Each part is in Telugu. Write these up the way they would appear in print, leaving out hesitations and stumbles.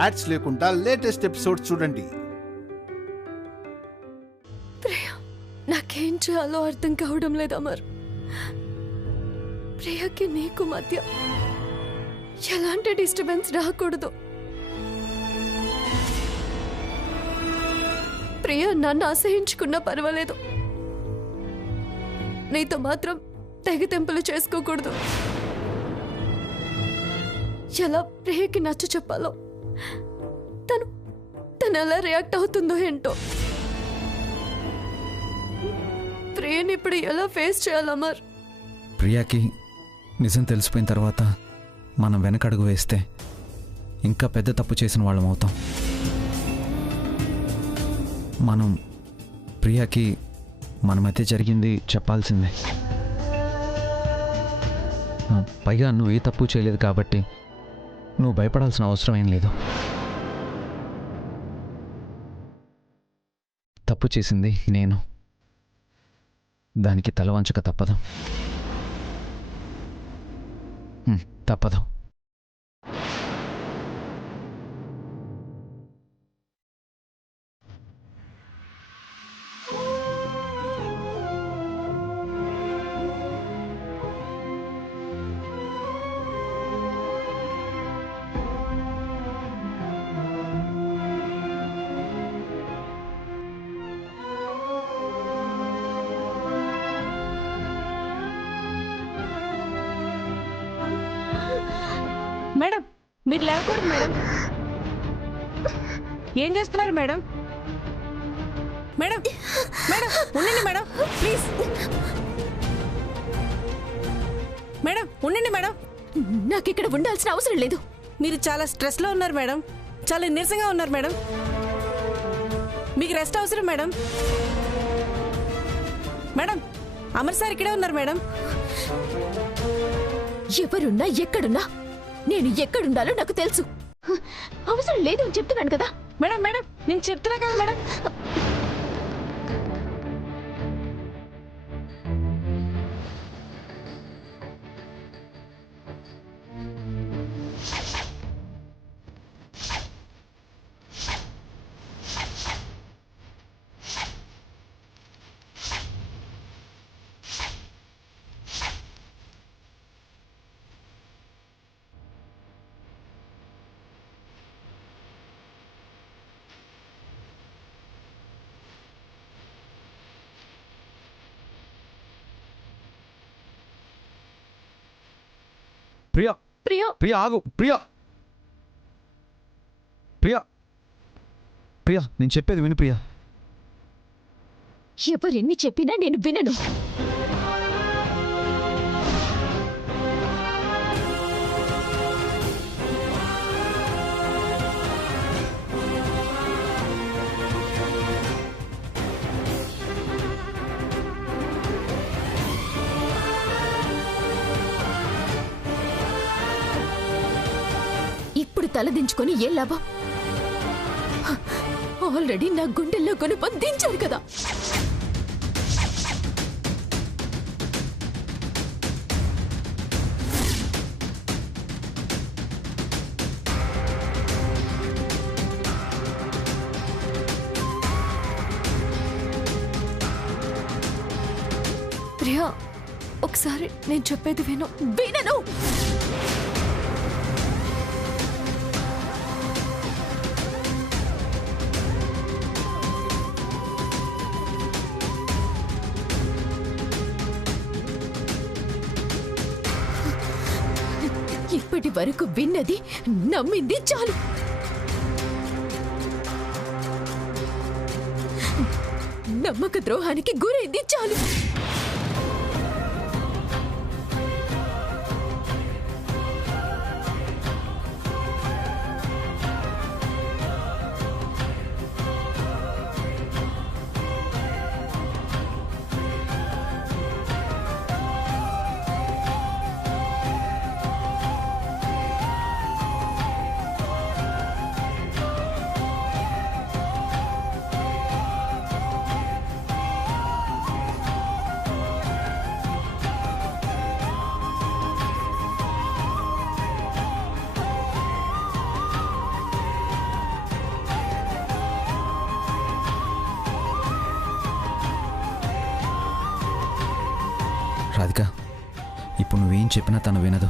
యాడ్స్ లేకుండా లేటెస్ట్ ఎపిసోడ్స్ చూడండి. నాకేం చేయాలో అర్థం కావడం లేదు అమర్. ప్రియకి నీకు మధ్య ఎలాంటి డిస్టర్బెన్స్ రాకూడదు. ప్రియ నన్ను అసహించుకున్నా పర్వాలేదు, నీతో మాత్రం తెగతెంపులు చేసుకోకూడదు. ఎలా ప్రియకి నచ్చ చెప్పాలో, తను ఎలా రియాక్ట్ అవుతుందో ఏంటో. ప్రియని ఇప్పుడు ఎలా ఫేస్ చేయాలమర్? ప్రియాకి నిజం తెలిసిపోయిన తర్వాత మనం వెనకడుగు వేస్తే ఇంకా పెద్ద తప్పు చేసిన వాళ్ళం అవుతాం. మనం ప్రియాకి మన మధ్య జరిగింది చెప్పాల్సిందే. పైగా నువ్వు ఏ తప్పు చేయలేదు కాబట్టి నువ్వు భయపడాల్సిన అవసరం ఏం లేదు. తప్పు చేసింది నేను, దానికి తల వంచక తప్పదు. తప్పదు. మేడం, మీరు లేకూడదు మేడం. ఏం చేస్తున్నారు మేడం? మేడం మేడం ఉండండి మేడం, ప్లీజ్ మేడం ఉండండి మేడం. నాకు ఇక్కడ ఉండాల్సిన అవసరం లేదు. మీరు చాలా స్ట్రెస్లో ఉన్నారు మేడం, చాలా నీరసంగా ఉన్నారు మేడం. మీకు రెస్ట్ అవసరం మేడం. మేడం, అమర్ సార్ ఇక్కడే ఉన్నారు మేడం. ఎవరున్నా ఎక్కడున్నా నేను ఎక్కడుండాలో నాకు తెలుసు. అవసరం లేదు అని చెప్తున్నాను కదా. మేడం మేడం నేను చెప్తున్నా కదా మేడం. ప్రియా, ప్రియా, ప్రియా ఆగు. ప్రియా, ప్రియా, ప్రియా నేను చెప్పేది విను ప్రియా. ఎవరెన్ని చెప్పినా నేను వినను. ఇప్పుడు తలదించుకొని ఏ లాభం? ఆల్రెడీ నా గుండెల్లో కొనుపం దించారు కదా. ప్రియా, ఒకసారి నేను చెప్పేది విను. వినను. ఇప్పటి వరకు విన్నది, నమ్మింది చాలు. నమ్మక ద్రోహానికి గురైంది చాలు. రాధిక, ఇప్పుడు నువ్వేం చెప్పినా తను వినదు.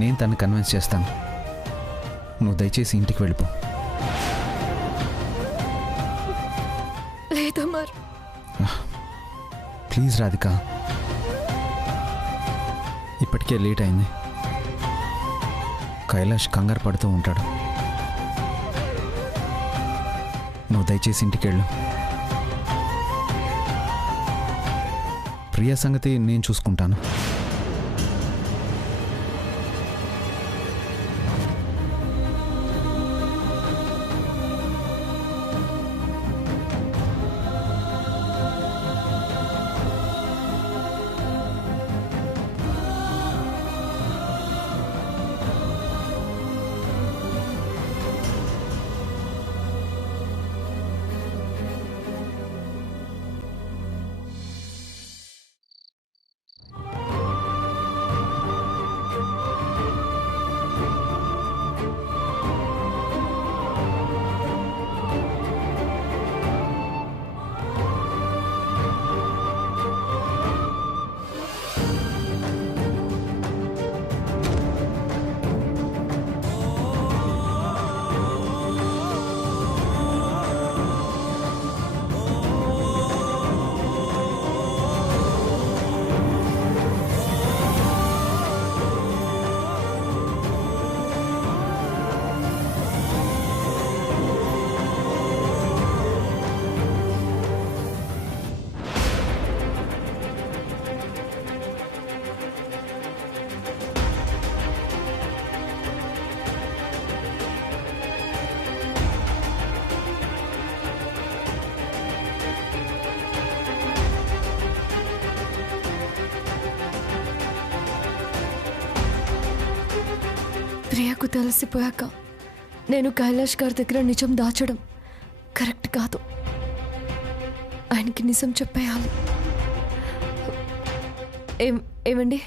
నేను తను కన్విన్స్ చేస్తాను. నువ్వు దయచేసి ఇంటికి వెళ్ళిపో. లేదమర్, ప్లీజ్ రాధిక, ఇప్పటికే లేట్ అయింది. కైలాష్ కంగారు పడుతూ ఉంటాడు. నువ్వు దయచేసి ఇంటికి వెళ్ళు. ప్రియా సంగతి నేను చూసుకుంటాను. ప్రియకు తెలిసిపోయాక నేను కైలాష్ గారి దగ్గర నిజం దాచడం కరెక్ట్ కాదు. ఆయనకి నిజం చెప్పేయాలి. ఏమండి?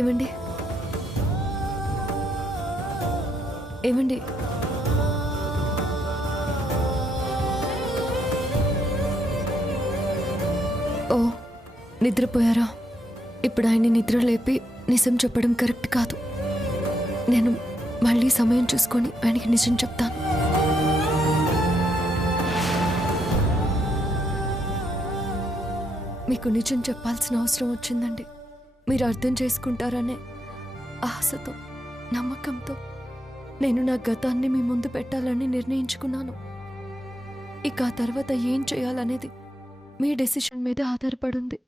ఏమండి? ఏమండి? ఓ, నిద్రపోయారా? ఇప్పుడు ఆయన్ని నిద్ర లేపి నిజం చెప్పడం కరెక్ట్ కాదు. నేను మళ్ళీ సమయం చూసుకొని ఆయనకి నిజం చెప్తాను. మీకు నిజం చెప్పాల్సిన అవసరం వచ్చిందండి. మీరు అర్థం చేసుకుంటారనే ఆశతో, నమ్మకంతో నేను నా గతాన్ని మీ ముందు పెట్టాలని నిర్ణయించుకున్నాను. ఇక ఆ తర్వాత ఏం చేయాలనేది మీ డెసిషన్ మీద ఆధారపడింది.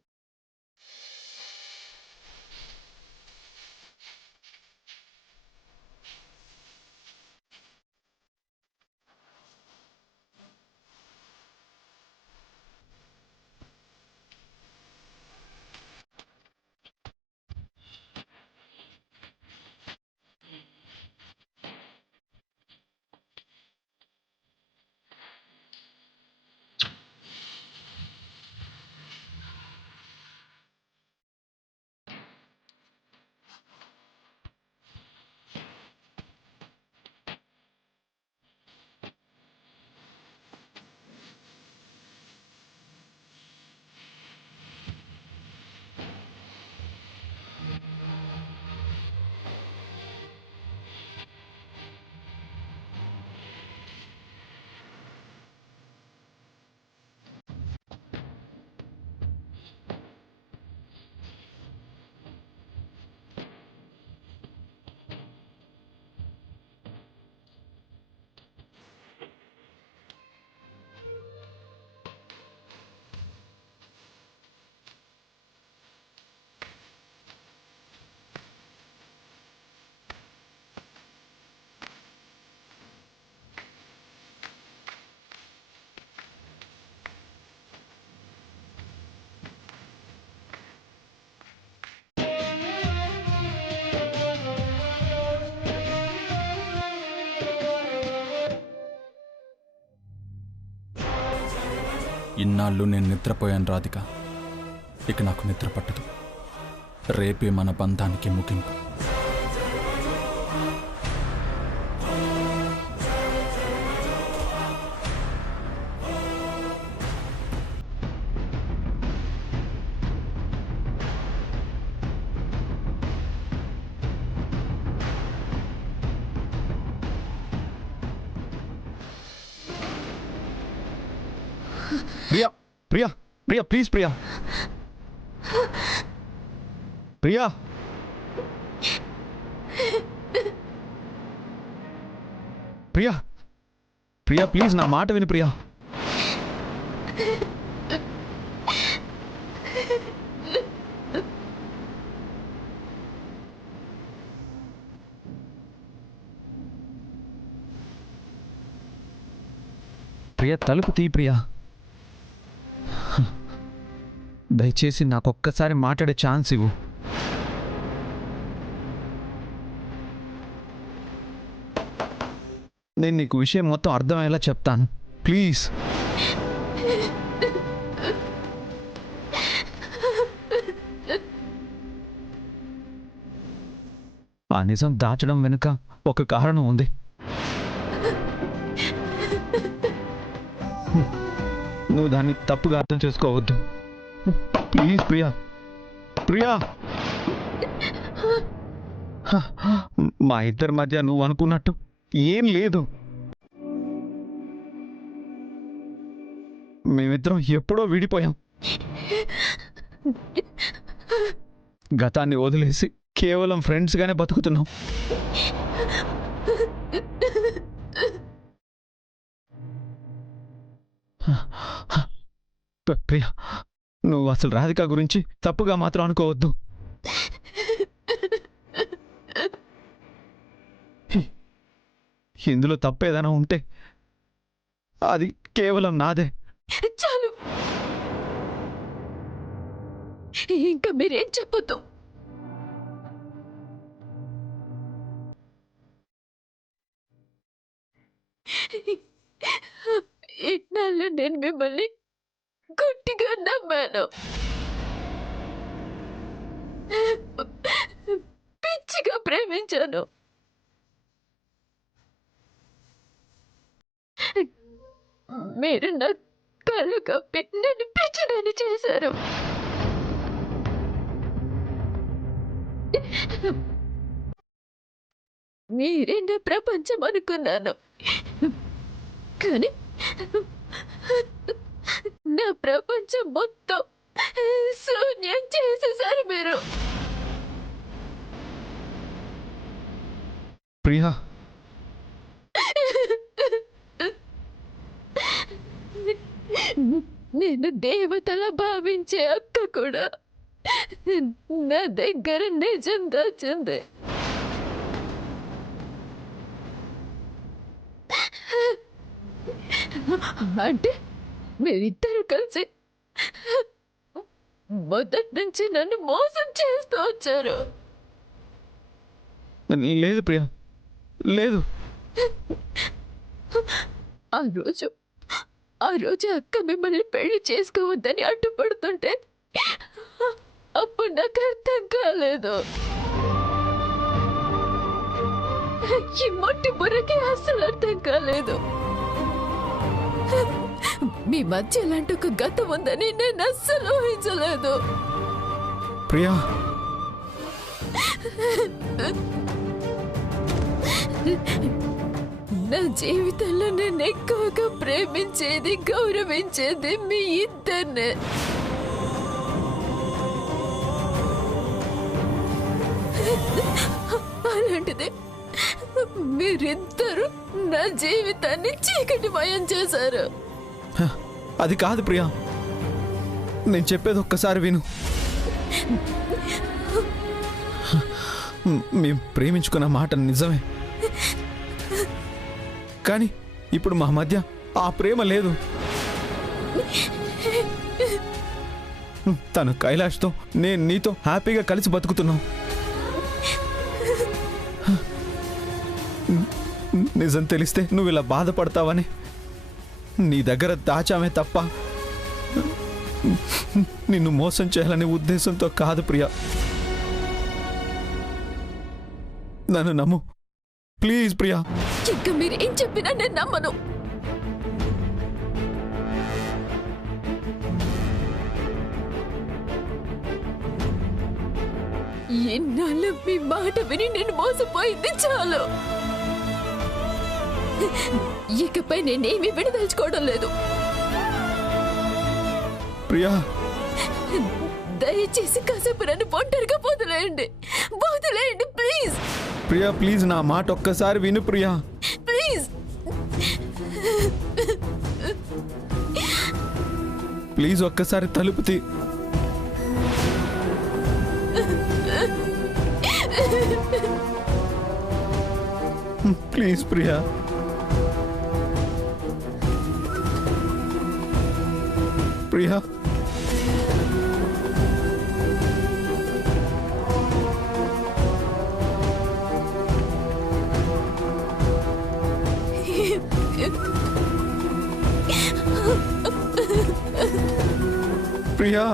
ఇన్నాళ్ళు నేను నిద్రపోయాను రాధిక. ఇక నాకు నిద్ర పట్టదు. రేపే మన బంధానికి ముగింపు. ప్రియా ప్రియా ప్రియా ప్లీజ్ ప్రియా ప్రియా ప్రియా ప్రియా ప్లీజ్ నా మాట విని ప్రియా. ప్రియా తలుపు తీ ప్రియా. దయచేసి నాకు ఒక్కసారి మాట్లాడే ఛాన్స్ ఇవ్వు. నేను నీకు విషయం మొత్తం అర్థమయ్యేలా చెప్తాను ప్లీజ్. ఆ నిజం దాచడం వెనుక ఒక కారణం ఉంది. నువ్వు దాన్ని తప్పుగా అర్థం చేసుకోవద్దు ప్లీజ్ ప్రియా. ప్రియా మా ఇద్దరి మధ్య నువ్వు అనుకున్నట్టు ఏం లేదు. మేమిద్దరం ఎప్పుడో విడిపోయాం. గతాన్ని వదిలేసి కేవలం ఫ్రెండ్స్గానే బతుకుతున్నాం. ప్రియా నువ్వు అసలు రాధిక గురించి తప్పుగా మాత్రం అనుకోవద్దు. ఇందులో తప్పేదైనా ఉంటే అది కేవలం నాదే. చాలు, ఇంకా మీరేం చెప్పొద్దు. ఇన్నాళ్ళు నేను మిమ్మల్ని గట్టిగా నమ్మాను, పిచ్చిగా ప్రేమించాను. మీరు నా కళ్ళు కప్పి నన్ను పిచ్చిదని చేశారు. మీరే నా ప్రపంచం అనుకున్నాను, కానీ నా ప్రపంచం మొత్తం శూన్యం చేసేసారు మీరు. ప్రియా నేను దేవతలా భావించే అక్క కూడా నా దగ్గర నిజం దాచింది. అంటే మీరిద్దరు కలిసి మొదటి నుంచి నన్ను మోసం చేస్తూ వచ్చారు. లేదు ప్రియా లేదు. ఆ రోజు అక్క మిమ్మల్ని పెళ్లి చేసుకోవద్దని అడ్డుపడుతుంటే అప్పుడు నాకు అర్థం కాలేదు. ఈ మొట్టి బుర్రకి అస్సలు అర్థం కాలేదు. మీ మధ్య ఇలాంటి ఒక గతం ఉందని నేను అస్సలు ఊహించలేదు. ప్రియా నా జీవితంలో నేను ఎక్కువగా ప్రేమించేది, గౌరవించేది మీ ఇద్దరినే. అలాంటిది మీరిద్దరూ నా జీవితాన్ని చీకటిమయం చేశారు. అది కాదు ప్రియా, నేను చెప్పేది ఒక్కసారి విను. మేము ప్రేమించుకున్న మాట నిజమే, కానీ ఇప్పుడు మా మధ్య ఆ ప్రేమ లేదు. తను కైలాష్తో, నేను నీతో హ్యాపీగా కలిసి బతుకుతున్నాం. నిజం తెలిస్తే నువ్వు ఇలా బాధపడతావని నీ దగ్గర దాచామే తప్ప నిన్ను మోసం చేయాలనే ఉద్దేశంతో కాదు ప్రియా. నన్ను నమ్ము ప్లీజ్ ప్రియా. ఇంకా మీరు ఏం చెప్పినా నేను నమ్మను. ఎన్నాళ్ళు మీ మాట విని నేను మోసపోయింది చాలు. ఇకపై నేనేమీ విడదలుచుకోవడం లేదు. ప్రియా దయచేసి కాసేపు నన్ను ఒంటరిగా వదిలేయండి, వదిలేయండి ప్లీజ్. ప్రియా ప్లీజ్ నా మాట ఒక్కసారి విను ప్రియా. ప్లీజ్ ప్లీజ్ ఒక్కసారి తలుపు తీ. ప్లీజ్ ప్రియా. ప్రియా ప్రియా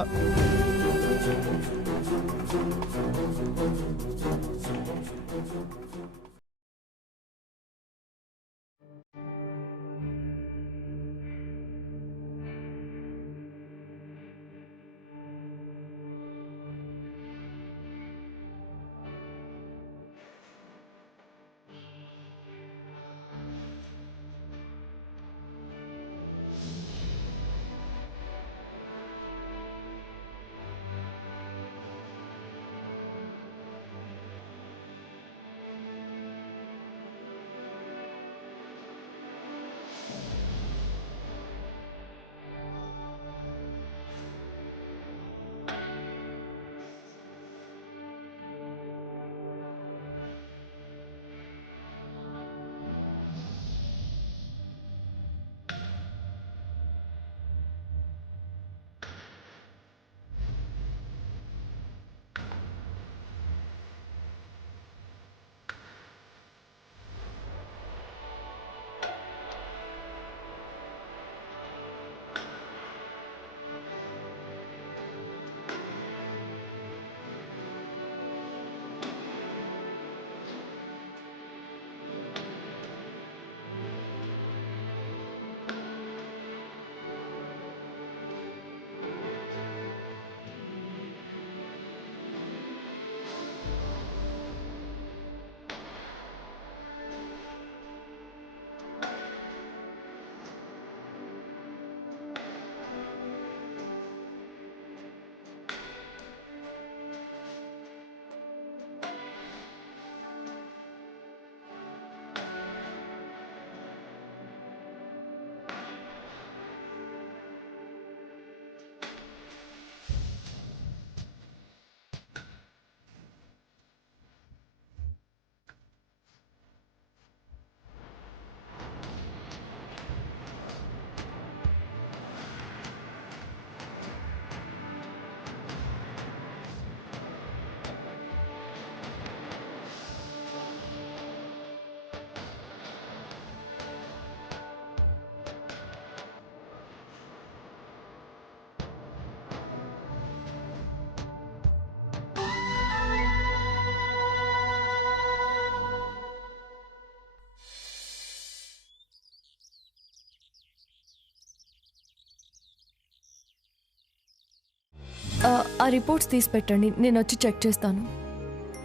ఆ రిపోర్ట్స్ తీసి పెట్టండి, నేను వచ్చి చెక్ చేస్తాను.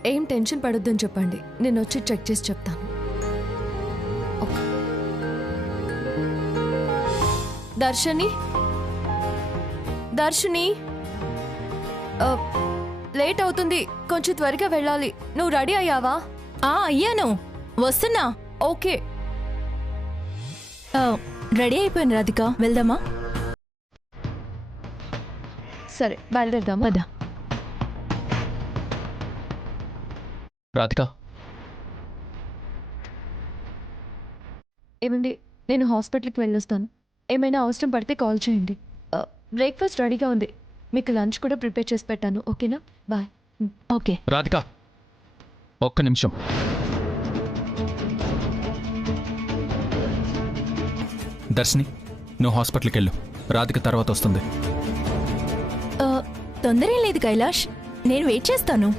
ఏం టెన్షన్ పడొద్దని చెప్పండి, నేను వచ్చి చెక్ చేసి చెప్తాను. ఓకే. దర్శిని, దర్శిని, లేట్ అవుతుంది, కొంచెం త్వరగా వెళ్ళాలి. నువ్వు రెడీ అయ్యావా? అయ్యాను, వస్తున్నా. ఓకే. రెడీ అయిపోయాను రాధిక, వెళ్దామా? సరే బయలుదేరదామా? పద. రాధిక, ఏమండి, నేను హాస్పిటల్కి వెళ్ళొస్తాను. ఏమైనా అవసరం పడితే కాల్ చేయండి. బ్రేక్ఫాస్ట్ రెడీగా ఉంది, మీకు లంచ్ కూడా ప్రిపేర్ చేసి పెట్టాను. ఓకేనా? బాయ్. ఓకే. రాధిక, ఒక్క నిమిషం. దర్శిని, నువ్వు హాస్పిటల్కి వెళ్ళు. రాధిక తర్వాత వస్తుంది. తొందరేం లేదు కైలాష్, నేను వెయిట్ చేస్తాను.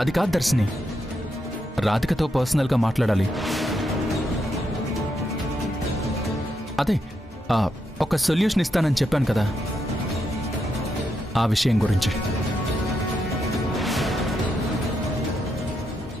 అది కాదు దర్శిని, రాధికతో పర్సనల్గా మాట్లాడాలి. అదే ఒక సొల్యూషన్ ఇస్తానని చెప్పాను కదా, ఆ విషయం గురించి.